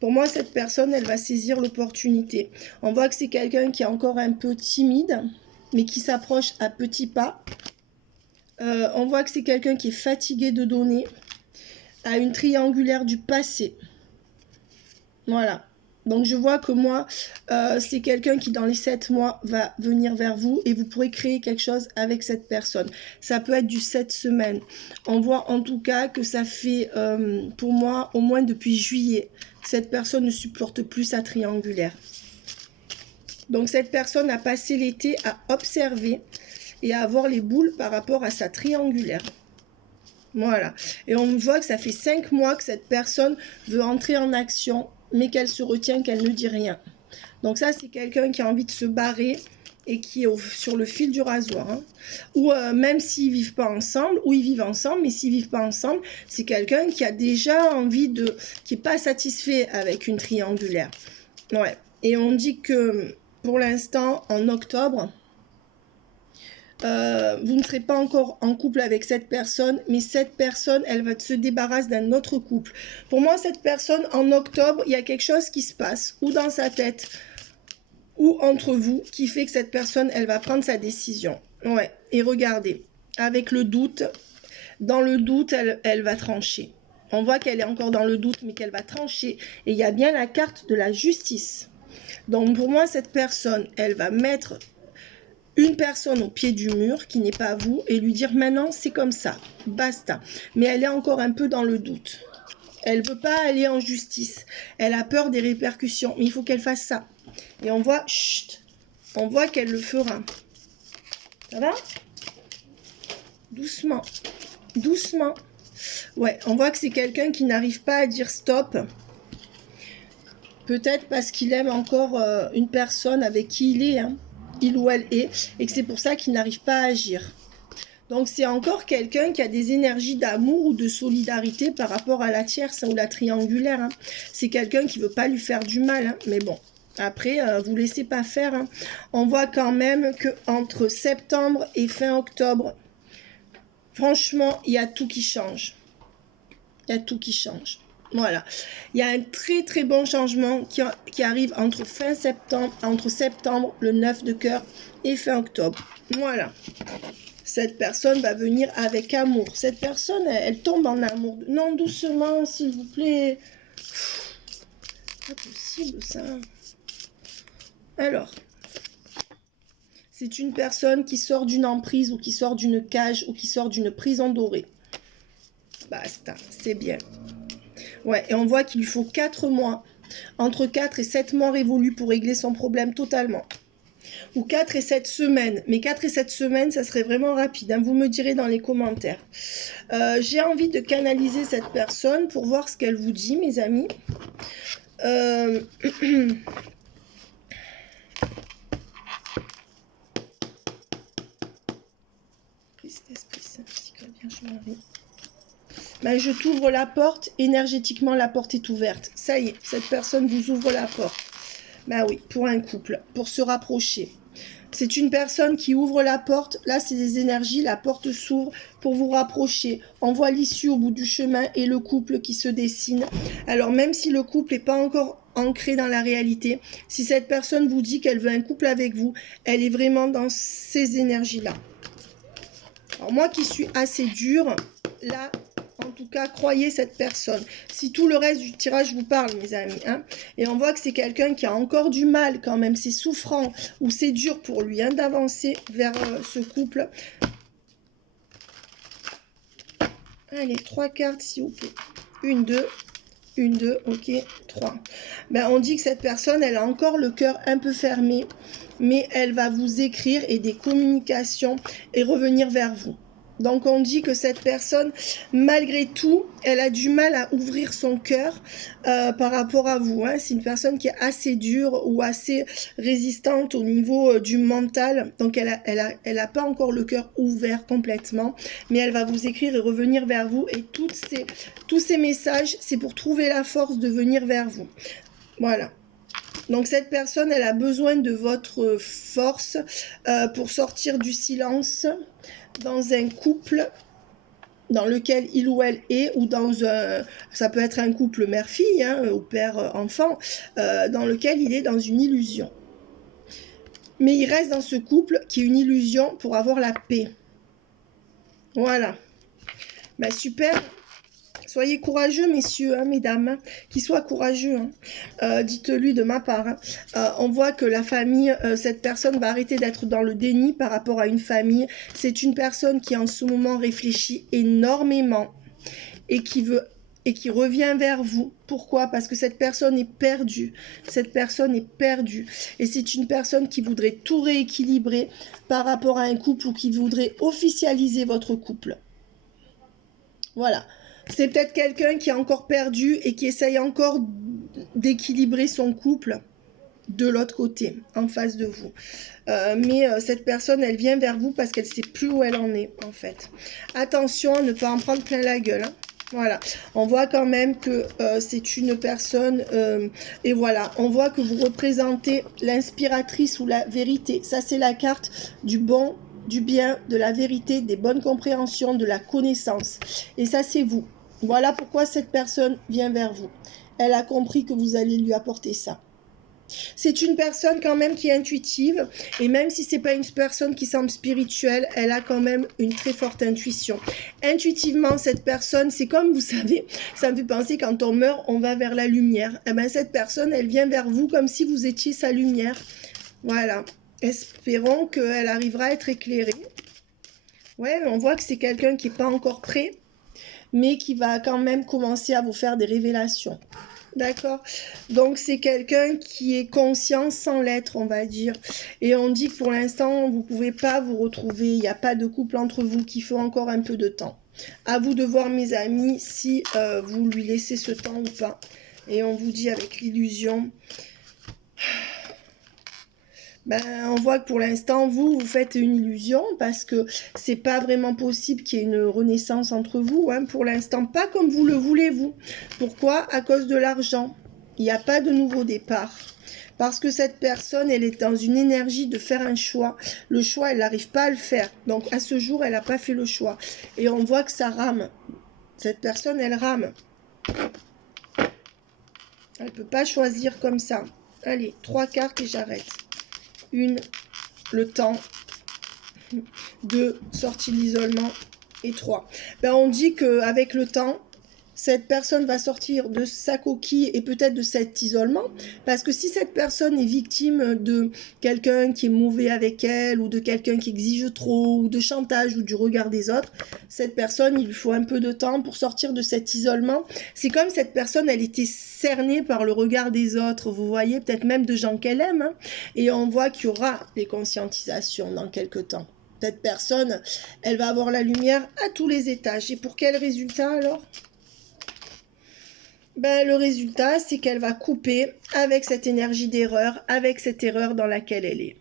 pour moi, cette personne, elle va saisir l'opportunité. On voit que c'est quelqu'un qui est encore un peu timide, mais qui s'approche à petits pas. On voit que c'est quelqu'un qui est fatigué de donner, à une triangulaire du passé. Voilà. Donc je vois que moi, c'est quelqu'un qui dans les 7 mois va venir vers vous et vous pourrez créer quelque chose avec cette personne. Ça peut être du 7 semaines. On voit en tout cas que ça fait, pour moi, au moins depuis juillet, cette personne ne supporte plus sa triangulaire. Donc cette personne a passé l'été à observer et à avoir les boules par rapport à sa triangulaire. Voilà. Et on voit que ça fait 5 mois que cette personne veut entrer en action, mais qu'elle se retient, qu'elle ne dit rien. Donc ça, c'est quelqu'un qui a envie de se barrer et qui est sur le fil du rasoir. Hein. Ou même s'ils ne vivent pas ensemble, ou ils vivent ensemble, mais s'ils ne vivent pas ensemble, c'est quelqu'un qui a déjà envie de... qui n'est pas satisfait avec une triangulaire. Ouais. Et on dit que pour l'instant, en octobre, vous ne serez pas encore en couple avec cette personne, mais cette personne, elle va se débarrasser d'un autre couple. Pour moi, cette personne, en octobre, il y a quelque chose qui se passe, ou dans sa tête, ou entre vous, qui fait que cette personne, elle va prendre sa décision. Ouais, et regardez, avec le doute, dans le doute, elle va trancher. On voit qu'elle est encore dans le doute, mais qu'elle va trancher. Et il y a bien la carte de la justice. Donc pour moi, cette personne, elle va mettre une personne au pied du mur qui n'est pas vous et lui dire maintenant c'est comme ça, basta. Mais elle est encore un peu dans le doute. Elle ne veut pas aller en justice. Elle a peur des répercussions, mais il faut qu'elle fasse ça. Et on voit, chut, on voit qu'elle le fera. Ça va? Doucement, doucement. Ouais, on voit que c'est quelqu'un qui n'arrive pas à dire stop. Peut-être parce qu'il aime encore une personne avec qui il est, hein, il ou elle est, et que c'est pour ça qu'il n'arrive pas à agir. Donc c'est encore quelqu'un qui a des énergies d'amour ou de solidarité par rapport à la tierce ou la triangulaire. Hein. C'est quelqu'un qui ne veut pas lui faire du mal, hein. Mais bon, après, vous laissez pas faire. Hein. On voit quand même qu'entre septembre et fin octobre, franchement, il y a tout qui change. Il y a tout qui change. Voilà. Il y a un très très bon changement qui arrive entre septembre, le 9 de cœur, et fin octobre. Voilà. Cette personne va venir avec amour. Cette personne, elle tombe en amour. Non, doucement, s'il vous plaît. Pas possible, ça. Alors, c'est une personne qui sort d'une emprise ou qui sort d'une cage ou qui sort d'une prison dorée. Basta, c'est bien. Ouais, et on voit qu'il lui faut 4 mois. Entre 4 et 7 mois révolus pour régler son problème totalement. Ou 4 et 7 semaines. Mais 4 et 7 semaines, ça serait vraiment rapide. Hein. Vous me direz dans les commentaires. J'ai envie de canaliser cette personne pour voir ce qu'elle vous dit, mes amis. Ben, je t'ouvre la porte. Énergétiquement, la porte est ouverte. Ça y est, cette personne vous ouvre la porte. Ben oui, pour un couple, pour se rapprocher. C'est une personne qui ouvre la porte. Là, c'est des énergies. La porte s'ouvre pour vous rapprocher. On voit l'issue au bout du chemin et le couple qui se dessine. Alors, même si le couple n'est pas encore ancré dans la réalité, si cette personne vous dit qu'elle veut un couple avec vous, elle est vraiment dans ces énergies-là. Alors, moi qui suis assez dure, là... En tout cas, croyez cette personne. Si tout le reste du tirage vous parle, mes amis, hein, et on voit que c'est quelqu'un qui a encore du mal quand même, c'est souffrant ou c'est dur pour lui hein, d'avancer vers ce couple. Allez, 3 cartes s'il vous plaît. 1, 2, ok, 3. Ben, on dit que cette personne, elle a encore le cœur un peu fermé, mais elle va vous écrire et des communications et revenir vers vous. Donc on dit que cette personne, malgré tout, elle a du mal à ouvrir son cœur par rapport à vous. Hein. C'est une personne qui est assez dure ou assez résistante au niveau du mental. Donc elle a pas encore le cœur ouvert complètement. Mais elle va vous écrire et revenir vers vous. Et tous ces messages, c'est pour trouver la force de venir vers vous. Voilà. Donc cette personne, elle a besoin de votre force pour sortir du silence dans un couple dans lequel il ou elle est, ou dans un, ça peut être un couple mère-fille, hein, ou père-enfant, dans lequel il est dans une illusion. Mais il reste dans ce couple qui est une illusion pour avoir la paix. Voilà. Ben, super. Soyez courageux, messieurs, hein, mesdames, hein, qu'ils soient courageux. Hein. Dites-lui de ma part. Hein. On voit que la famille, cette personne va arrêter d'être dans le déni par rapport à une famille. C'est une personne qui en ce moment réfléchit énormément et qui revient vers vous. Pourquoi? Parce que cette personne est perdue. Cette personne est perdue. Et c'est une personne qui voudrait tout rééquilibrer par rapport à un couple ou qui voudrait officialiser votre couple. Voilà. C'est peut-être quelqu'un qui est encore perdu et qui essaye encore d'équilibrer son couple de l'autre côté, en face de vous. Mais cette personne, elle vient vers vous parce qu'elle ne sait plus où elle en est, en fait. Attention à ne pas en prendre plein la gueule. Hein. Voilà, on voit quand même que c'est une personne, et voilà, on voit que vous représentez l'inspiratrice ou la vérité. Ça, c'est la carte du bon, du bien, de la vérité, des bonnes compréhensions, de la connaissance. Et ça, c'est vous. Voilà pourquoi cette personne vient vers vous. Elle a compris que vous allez lui apporter ça. C'est une personne quand même qui est intuitive, et même si c'est pas une personne qui semble spirituelle, elle a quand même une très forte intuition. Intuitivement, cette personne, c'est comme vous savez, ça me fait penser quand on meurt, on va vers la lumière. Et ben cette personne, elle vient vers vous comme si vous étiez sa lumière. Voilà. Espérons qu'elle arrivera à être éclairée. Ouais, on voit que c'est quelqu'un qui n'est pas encore prêt, mais qui va quand même commencer à vous faire des révélations. D'accord. Donc, c'est quelqu'un qui est conscient sans l'être, on va dire. Et on dit que pour l'instant, vous ne pouvez pas vous retrouver. Il n'y a pas de couple entre vous, qu'il faut encore un peu de temps. À vous de voir, mes amis, si vous lui laissez ce temps ou pas. Et on vous dit avec l'illusion... Ben, on voit que pour l'instant, vous faites une illusion parce que c'est pas vraiment possible qu'il y ait une renaissance entre vous. Hein. Pour l'instant, pas comme vous le voulez, vous. Pourquoi? À cause de l'argent. Il n'y a pas de nouveau départ. Parce que cette personne, elle est dans une énergie de faire un choix. Le choix, elle n'arrive pas à le faire. Donc, à ce jour, elle n'a pas fait le choix. Et on voit que ça rame. Cette personne, elle rame. Elle ne peut pas choisir comme ça. Allez, 3 cartes et j'arrête. 1, le temps, 2, sortie de l'isolement, et 3. Ben, on dit qu'avec le temps, cette personne va sortir de sa coquille et peut-être de cet isolement, parce que si cette personne est victime de quelqu'un qui est mauvais avec elle, ou de quelqu'un qui exige trop, ou de chantage, ou du regard des autres, cette personne, il lui faut un peu de temps pour sortir de cet isolement. C'est comme cette personne, elle était cernée par le regard des autres, vous voyez, peut-être même de gens qu'elle aime, hein, et on voit qu'il y aura les conscientisations dans quelques temps. Cette personne, elle va avoir la lumière à tous les étages. Et pour quel résultat alors ? Ben, le résultat, c'est qu'elle va couper avec cette énergie d'erreur, avec cette erreur dans laquelle elle est.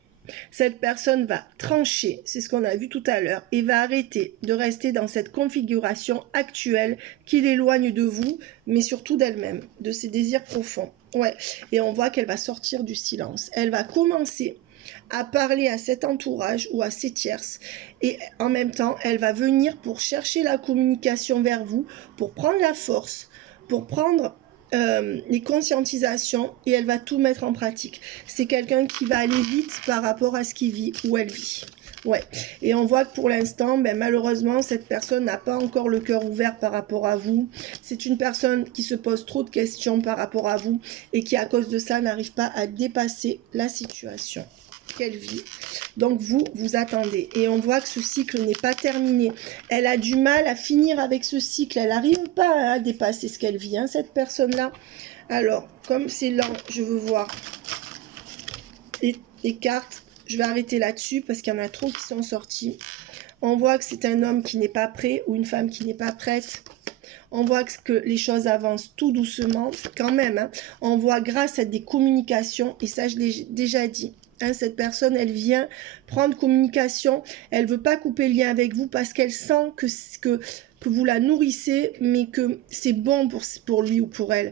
Cette personne va trancher, c'est ce qu'on a vu tout à l'heure, et va arrêter de rester dans cette configuration actuelle qui l'éloigne de vous, mais surtout d'elle-même, de ses désirs profonds. Ouais, et on voit qu'elle va sortir du silence. Elle va commencer à parler à cet entourage ou à ses tierces, et en même temps, elle va venir pour chercher la communication vers vous, pour prendre la force, pour prendre les conscientisations, et elle va tout mettre en pratique. C'est quelqu'un qui va aller vite par rapport à ce qu'il vit, où elle vit. Ouais. Et on voit que pour l'instant, ben, malheureusement, cette personne n'a pas encore le cœur ouvert par rapport à vous. C'est une personne qui se pose trop de questions par rapport à vous et qui, à cause de ça, n'arrive pas à dépasser la situation qu'elle vit. Donc vous attendez. Et on voit que ce cycle n'est pas terminé. Elle a du mal à finir avec ce cycle. Elle n'arrive pas à dépasser ce qu'elle vit, hein, cette personne-là. Alors, comme c'est lent, je veux voir les cartes. Je vais arrêter là-dessus parce qu'il y en a trop qui sont sortis. On voit que c'est un homme qui n'est pas prêt ou une femme qui n'est pas prête. On voit que les choses avancent tout doucement. Quand même, hein, on voit grâce à des communications, et ça je l'ai déjà dit, hein, cette personne, elle vient prendre communication. Elle ne veut pas couper le lien avec vous parce qu'elle sent que vous la nourrissez, mais que c'est bon pour lui ou pour elle.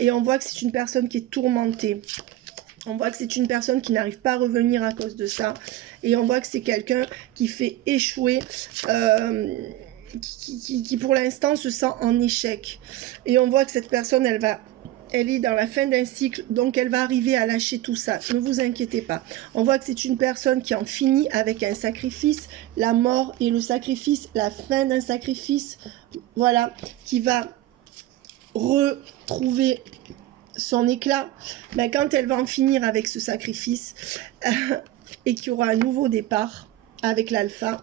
Et on voit que c'est une personne qui est tourmentée. On voit que c'est une personne qui n'arrive pas à revenir à cause de ça. Et on voit que c'est quelqu'un qui fait échouer, qui pour l'instant se sent en échec. Et on voit que cette personne, elle est dans la fin d'un cycle, donc elle va arriver à lâcher tout ça. Ne vous inquiétez pas. On voit que c'est une personne qui en finit avec un sacrifice, la mort et le sacrifice, la fin d'un sacrifice, voilà, qui va retrouver son éclat, ben, quand elle va en finir avec ce sacrifice et qu'il y aura un nouveau départ avec l'alpha,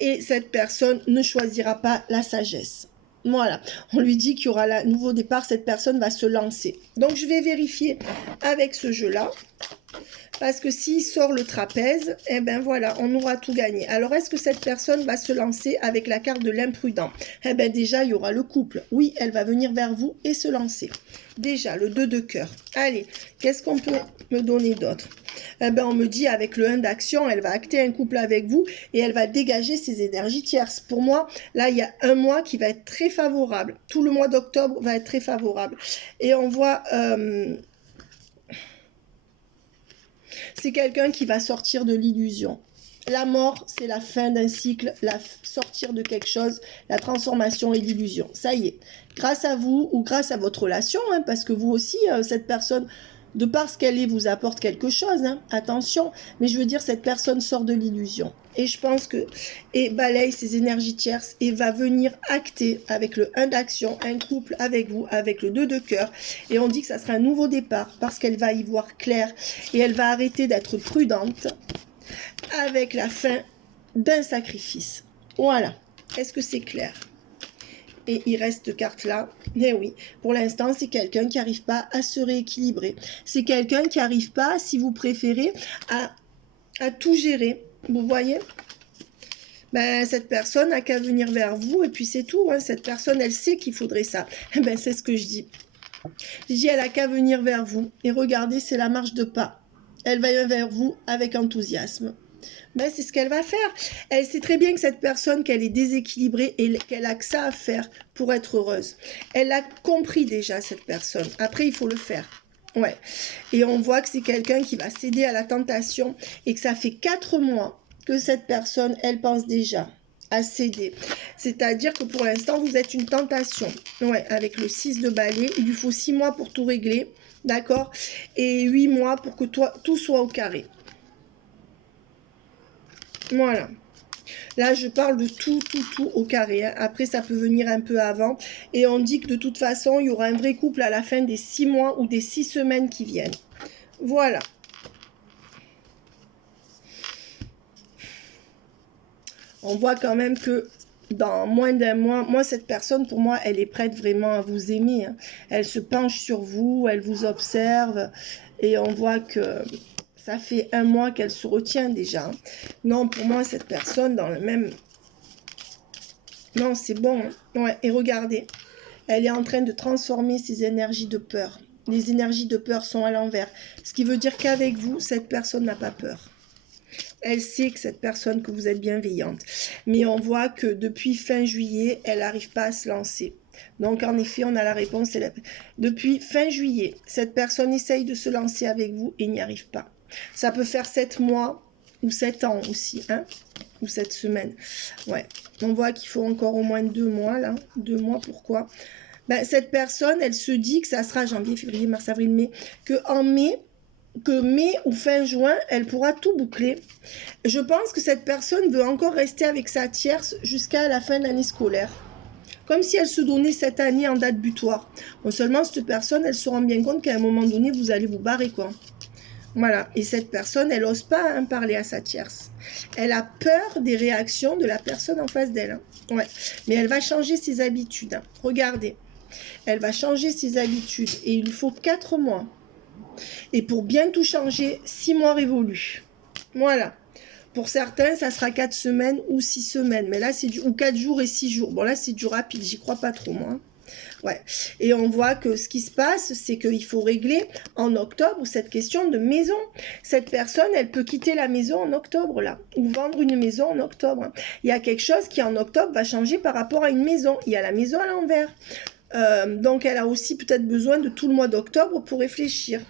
et cette personne ne choisira pas la sagesse. Voilà, on lui dit qu'il y aura un nouveau départ, cette personne va se lancer. Donc je vais vérifier avec ce jeu-là. Parce que s'il sort le trapèze, eh ben voilà, on aura tout gagné. Alors, est-ce que cette personne va se lancer avec la carte de l'imprudent? Eh ben déjà, il y aura le couple. Oui, elle va venir vers vous et se lancer. Déjà, le 2 de cœur. Allez, qu'est-ce qu'on peut me donner d'autre? Eh ben, on me dit avec le 1 d'action, elle va acter un couple avec vous et elle va dégager ses énergies tierces. Pour moi, là, il y a un mois qui va être très favorable. Tout le mois d'octobre va être très favorable. Et on voit... c'est quelqu'un qui va sortir de l'illusion. La mort, c'est la fin d'un cycle, sortir de quelque chose, la transformation et l'illusion. Ça y est, grâce à vous ou grâce à votre relation, hein, parce que vous aussi, cette personne, de par ce qu'elle est, vous apporte quelque chose, hein, attention, mais je veux dire, cette personne sort de l'illusion. Et je pense que, et balaye ses énergies tierces et va venir acter avec le 1 d'action, un couple avec vous, avec le 2 de cœur. Et on dit que ça sera un nouveau départ parce qu'elle va y voir clair et elle va arrêter d'être prudente avec la fin d'un sacrifice. Voilà. Est-ce que c'est clair? Et il reste carte là. Eh oui, pour l'instant, c'est quelqu'un qui n'arrive pas à se rééquilibrer. C'est quelqu'un qui n'arrive pas, si vous préférez, à tout gérer. Vous voyez? Ben, cette personne n'a qu'à venir vers vous et puis c'est tout. Hein. Cette personne, elle sait qu'il faudrait ça. Ben, c'est ce que je dis. Je dis, elle n'a qu'à venir vers vous. Et regardez, c'est la marche de pas. Elle va vers vous avec enthousiasme. Ben, c'est ce qu'elle va faire. Elle sait très bien que cette personne, qu'elle est déséquilibrée et qu'elle a que ça à faire pour être heureuse. Elle a compris déjà, cette personne. Après, il faut le faire. Ouais. Et on voit que c'est quelqu'un qui va céder à la tentation et que ça fait 4 mois que cette personne, elle pense déjà à céder. C'est-à-dire que pour l'instant, vous êtes une tentation. Ouais, avec le 6 de balai, il lui faut 6 mois pour tout régler. D'accord? Et 8 mois pour que tout soit au carré. Voilà. Là, je parle de tout au carré. Hein. Après, ça peut venir un peu avant. Et on dit que de toute façon, il y aura un vrai couple à la fin des 6 mois ou des 6 semaines qui viennent. Voilà. On voit quand même que dans moins d'un mois, moi, cette personne, pour moi, elle est prête vraiment à vous aimer. Hein. Elle se penche sur vous, elle vous observe. Et on voit que... ça fait 1 mois qu'elle se retient déjà. Non, pour moi, cette personne, dans le même... Non, c'est bon. Hein. Ouais, et regardez. Elle est en train de transformer ses énergies de peur. Les énergies de peur sont à l'envers. Ce qui veut dire qu'avec vous, cette personne n'a pas peur. Elle sait que cette personne, que vous êtes bienveillante. Mais on voit que depuis fin juillet, elle n'arrive pas à se lancer. Donc, en effet, on a la réponse. Depuis fin juillet, cette personne essaye de se lancer avec vous et n'y arrive pas. Ça peut faire 7 mois ou 7 ans aussi, hein, ou 7 semaines. Ouais, on voit qu'il faut encore au moins 2 mois, là. 2 mois, pourquoi? Ben, cette personne, elle se dit que ça sera janvier, février, mars, avril, mai, qu'en mai, ou fin juin, elle pourra tout boucler. Je pense que cette personne veut encore rester avec sa tierce jusqu'à la fin de l'année scolaire. Comme si elle se donnait cette année en date butoir. Non seulement cette personne, elle se rend bien compte qu'à un moment donné, vous allez vous barrer, quoi. Voilà, et cette personne, elle n'ose pas hein, parler à sa tierce. Elle a peur des réactions de la personne en face d'elle. Hein. Ouais. Mais elle va changer ses habitudes. Hein. Regardez, elle va changer ses habitudes et il lui faut 4 mois. Et pour bien tout changer, 6 mois révolus. Voilà. Pour certains, ça sera 4 semaines ou 6 semaines. Mais là, c'est ou 4 jours et 6 jours. Bon, là, c'est du rapide. J'y crois pas trop, moi. Ouais. Et on voit que ce qui se passe, c'est qu'il faut régler en octobre cette question de maison. Cette personne, elle peut quitter la maison en octobre, là, ou vendre une maison en octobre. Il y a quelque chose qui, en octobre, va changer par rapport à une maison. Il y a la maison à l'envers. Donc, elle a aussi peut-être besoin de tout le mois d'octobre pour réfléchir.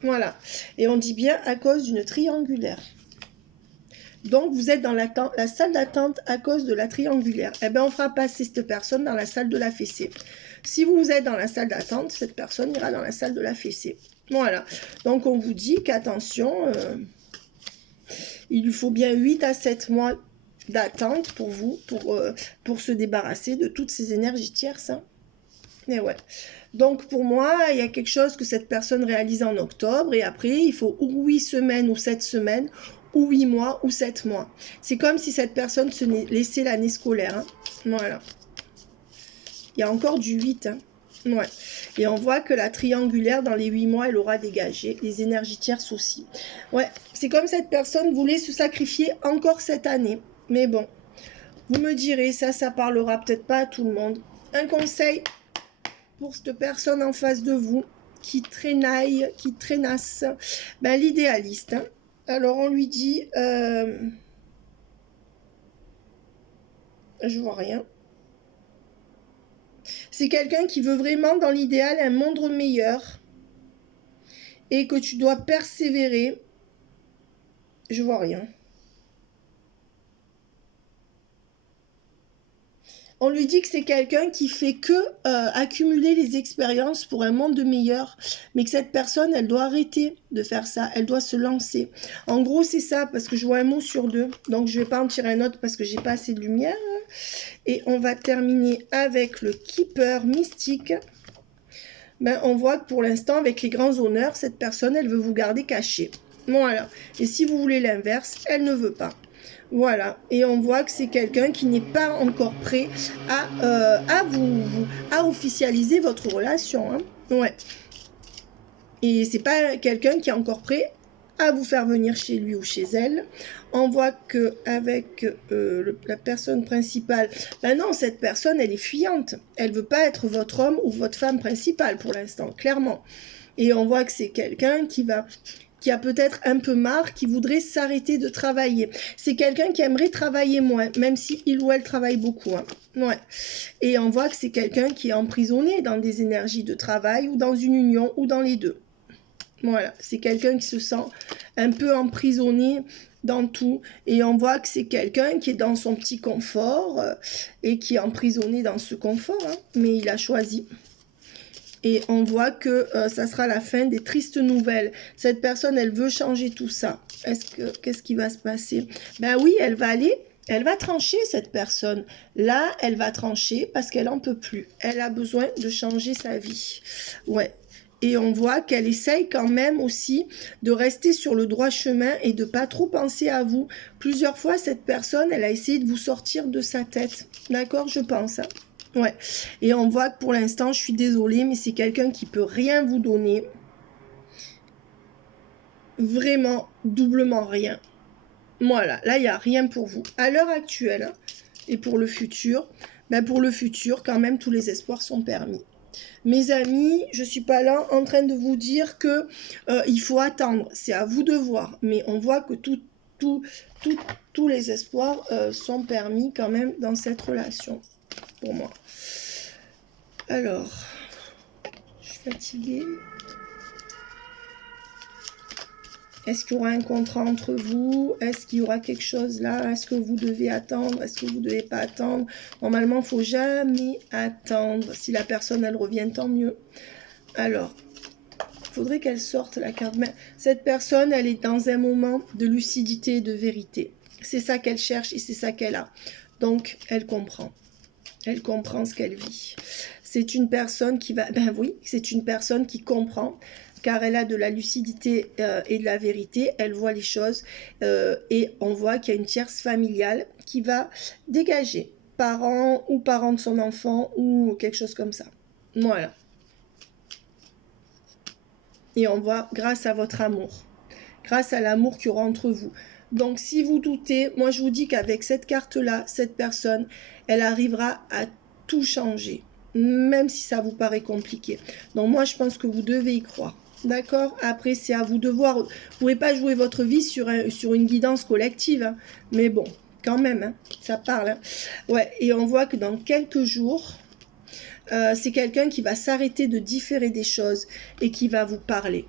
Voilà. Et on dit bien à cause d'une triangulaire. Donc, vous êtes dans la salle d'attente à cause de la triangulaire. Eh bien, on fera passer cette personne dans la salle de la fessée. Si vous êtes dans la salle d'attente, cette personne ira dans la salle de la fessée. Voilà. Donc, on vous dit qu'attention, il lui faut bien 8 à 7 mois d'attente pour vous, pour se débarrasser de toutes ces énergies tierces. Hein. Et ouais. Donc, pour moi, il y a quelque chose que cette personne réalise en octobre. Et après, il faut ou 8 semaines ou 7 semaines, ou 8 mois, ou 7 mois. C'est comme si cette personne se laissait l'année scolaire. Hein. Voilà. Il y a encore du 8. Hein. Ouais. Et on voit que la triangulaire, dans les 8 mois, elle aura dégagé. Les énergies tierces aussi. Ouais. C'est comme cette personne voulait se sacrifier encore cette année. Mais bon. Vous me direz, ça parlera peut-être pas à tout le monde. Un conseil pour cette personne en face de vous. qui traînaille, qui traînasse. Ben, l'idéaliste. Hein. Alors, on lui dit... je vois rien. C'est quelqu'un qui veut vraiment, dans l'idéal, un monde meilleur. Et que tu dois persévérer. Je vois rien. On lui dit que c'est quelqu'un qui fait que accumuler les expériences pour un monde meilleur, mais que cette personne, elle doit arrêter de faire ça, elle doit se lancer. En gros, c'est ça, parce que je vois un mot sur deux, donc je vais pas en tirer un autre parce que j'ai pas assez de lumière. Et on va terminer avec le Keeper mystique. Ben, on voit que pour l'instant, avec les grands honneurs, cette personne, elle veut vous garder caché. Voilà. Et si vous voulez l'inverse, elle ne veut pas. Voilà, et on voit que c'est quelqu'un qui n'est pas encore prêt à officialiser votre relation. Hein. Ouais. Et c'est pas quelqu'un qui est encore prêt à vous faire venir chez lui ou chez elle. On voit que avec la personne principale, ben non, cette personne, elle est fuyante. Elle veut pas être votre homme ou votre femme principale pour l'instant, clairement. Et on voit que c'est quelqu'un qui a peut-être un peu marre, qui voudrait s'arrêter de travailler. C'est quelqu'un qui aimerait travailler moins, même si il ou elle travaille beaucoup. Hein. Ouais. Et on voit que c'est quelqu'un qui est emprisonné dans des énergies de travail ou dans une union ou dans les deux. Voilà, c'est quelqu'un qui se sent un peu emprisonné dans tout. Et on voit que c'est quelqu'un qui est dans son petit confort et qui est emprisonné dans ce confort. Hein, mais il a choisi. Et on voit que ça sera la fin des tristes nouvelles. Cette personne, elle veut changer tout ça. Qu'est-ce qui va se passer? Ben oui, elle va trancher, cette personne. Là, elle va trancher parce qu'elle n'en peut plus. Elle a besoin de changer sa vie. Ouais. Et on voit qu'elle essaye quand même aussi de rester sur le droit chemin et de pas trop penser à vous. Plusieurs fois, cette personne, elle a essayé de vous sortir de sa tête. D'accord, je pense. Hein. Ouais, et on voit que pour l'instant, je suis désolée, mais c'est quelqu'un qui peut rien vous donner. Vraiment, doublement rien. Voilà, là, il n'y a rien pour vous. À l'heure actuelle, hein, et pour le futur, ben pour le futur, quand même, tous les espoirs sont permis. Mes amis, je ne suis pas là en train de vous dire que il faut attendre. C'est à vous de voir. Mais on voit que tous les espoirs sont permis quand même dans cette relation. Pour moi. Alors, je suis fatiguée. Est-ce qu'il y aura un contrat entre vous? Est-ce qu'il y aura quelque chose là? Est-ce que vous devez attendre? Est-ce que vous ne devez pas attendre? Normalement, il ne faut jamais attendre. Si la personne, elle revient, tant mieux. Alors, il faudrait qu'elle sorte la carte. Mais cette personne, elle est dans un moment de lucidité et de vérité. C'est ça qu'elle cherche et c'est ça qu'elle a. Donc, elle comprend. Elle comprend ce qu'elle vit. C'est une personne qui va... Ben oui, c'est une personne qui comprend, car elle a de la lucidité et de la vérité. Elle voit les choses et on voit qu'il y a une tierce familiale qui va dégager. Parents ou parents de son enfant ou quelque chose comme ça. Voilà. Et on voit grâce à votre amour. Grâce à l'amour qu'il y aura entre vous. Donc, si vous doutez, moi, je vous dis qu'avec cette carte-là, cette personne, elle arrivera à tout changer, même si ça vous paraît compliqué. Donc, moi, je pense que vous devez y croire. D'accord? Après, c'est à vous de voir. Vous ne pouvez pas jouer votre vie sur une guidance collective. Hein. Mais bon, quand même, hein, ça parle. Hein. Ouais, et on voit que dans quelques jours, c'est quelqu'un qui va s'arrêter de différer des choses et qui va vous parler.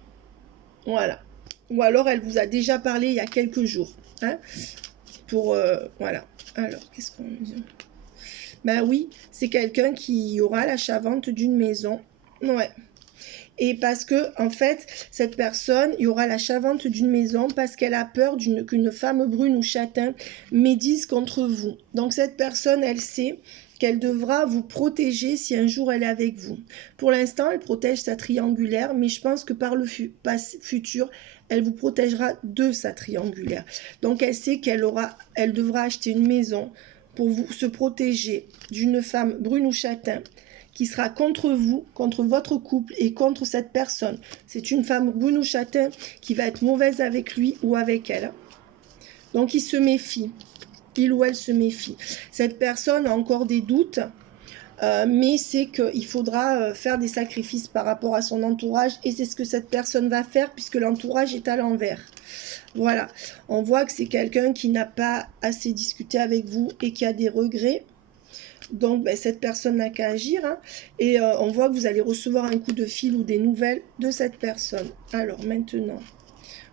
Voilà. Ou alors, elle vous a déjà parlé il y a quelques jours. Hein, voilà. Alors, qu'est-ce qu'on dit? Ben oui, c'est quelqu'un qui aura l'achat-vente d'une maison. Ouais. Et parce que, en fait, cette personne, il y aura l'achat-vente d'une maison parce qu'elle a peur qu'une femme brune ou châtain médise contre vous. Donc, cette personne, elle sait qu'elle devra vous protéger si un jour elle est avec vous. Pour l'instant, elle protège sa triangulaire, mais je pense que par le futur, elle vous protégera de sa triangulaire. Donc, elle sait elle devra acheter une maison pour se protéger d'une femme brune ou châtain qui sera contre vous, contre votre couple et contre cette personne. C'est une femme brune ou châtain qui va être mauvaise avec lui ou avec elle. Donc, il se méfie. Il ou elle se méfie. Cette personne a encore des doutes mais c'est qu'il faudra faire des sacrifices par rapport à son entourage, et c'est ce que cette personne va faire puisque l'entourage est à l'envers. Voilà, on voit que c'est quelqu'un qui n'a pas assez discuté avec vous et qui a des regrets. Donc, ben, cette personne n'a qu'à agir. Hein. Et on voit que vous allez recevoir un coup de fil ou des nouvelles de cette personne. Alors, maintenant,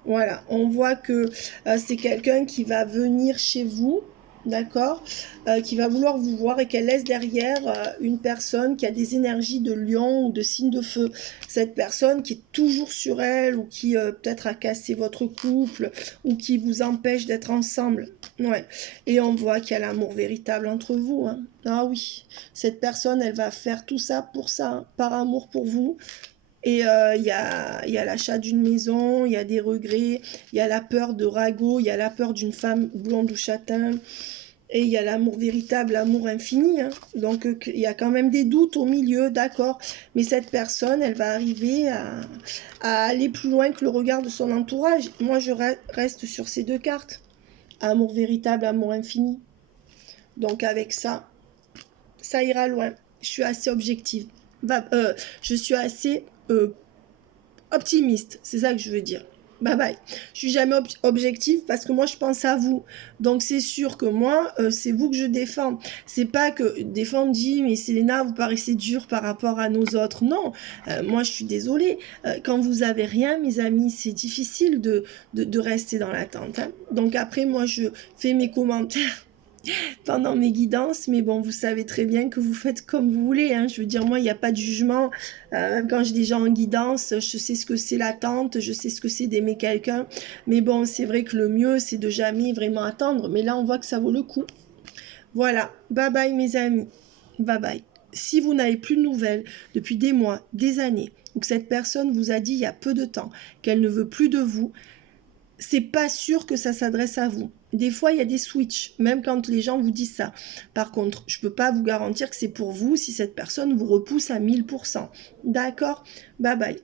voilà, on voit que c'est quelqu'un qui va venir chez vous, d'accord, qui va vouloir vous voir et qu'elle laisse derrière une personne qui a des énergies de lion ou de signe de feu. Cette personne qui est toujours sur elle ou qui peut-être a cassé votre couple ou qui vous empêche d'être ensemble. Ouais. Et on voit qu'il y a l'amour véritable entre vous. Hein. Ah oui, cette personne, elle va faire tout ça pour ça, hein, par amour pour vous. Et il y a l'achat d'une maison, il y a des regrets, il y a la peur de ragot, il y a la peur d'une femme blonde ou châtain, et il y a l'amour véritable, l'amour infini. Hein. Donc il y a quand même des doutes au milieu, d'accord. Mais cette personne, elle va arriver à aller plus loin que le regard de son entourage. Moi, je reste sur ces deux cartes. Amour véritable, amour infini. Donc avec ça, ça ira loin. Je suis assez objective. Je suis assez optimiste, c'est ça que je veux dire. Bye bye. Je suis jamais objective parce que moi je pense à vous. Donc c'est sûr que moi c'est vous que je défends. C'est pas que des fois on me dit mais Selena vous paraissez dure par rapport à nos autres. Non, moi je suis désolée. Quand vous avez rien mes amis c'est difficile de rester dans l'attente. Hein. Donc après moi je fais mes commentaires pendant mes guidances, mais bon, vous savez très bien que vous faites comme vous voulez, hein. Je veux dire, moi, il n'y a pas de jugement. Même quand j'ai des gens en guidance, je sais ce que c'est l'attente, je sais ce que c'est d'aimer quelqu'un. Mais bon, c'est vrai que le mieux, c'est de jamais vraiment attendre. Mais là, on voit que ça vaut le coup. Voilà, bye bye mes amis. Bye bye. Si vous n'avez plus de nouvelles depuis des mois, des années, ou que cette personne vous a dit il y a peu de temps qu'elle ne veut plus de vous, c'est pas sûr que ça s'adresse à vous. Des fois, il y a des switches, même quand les gens vous disent ça. Par contre, je peux pas vous garantir que c'est pour vous si cette personne vous repousse à 1000%. D'accord ? Bye bye.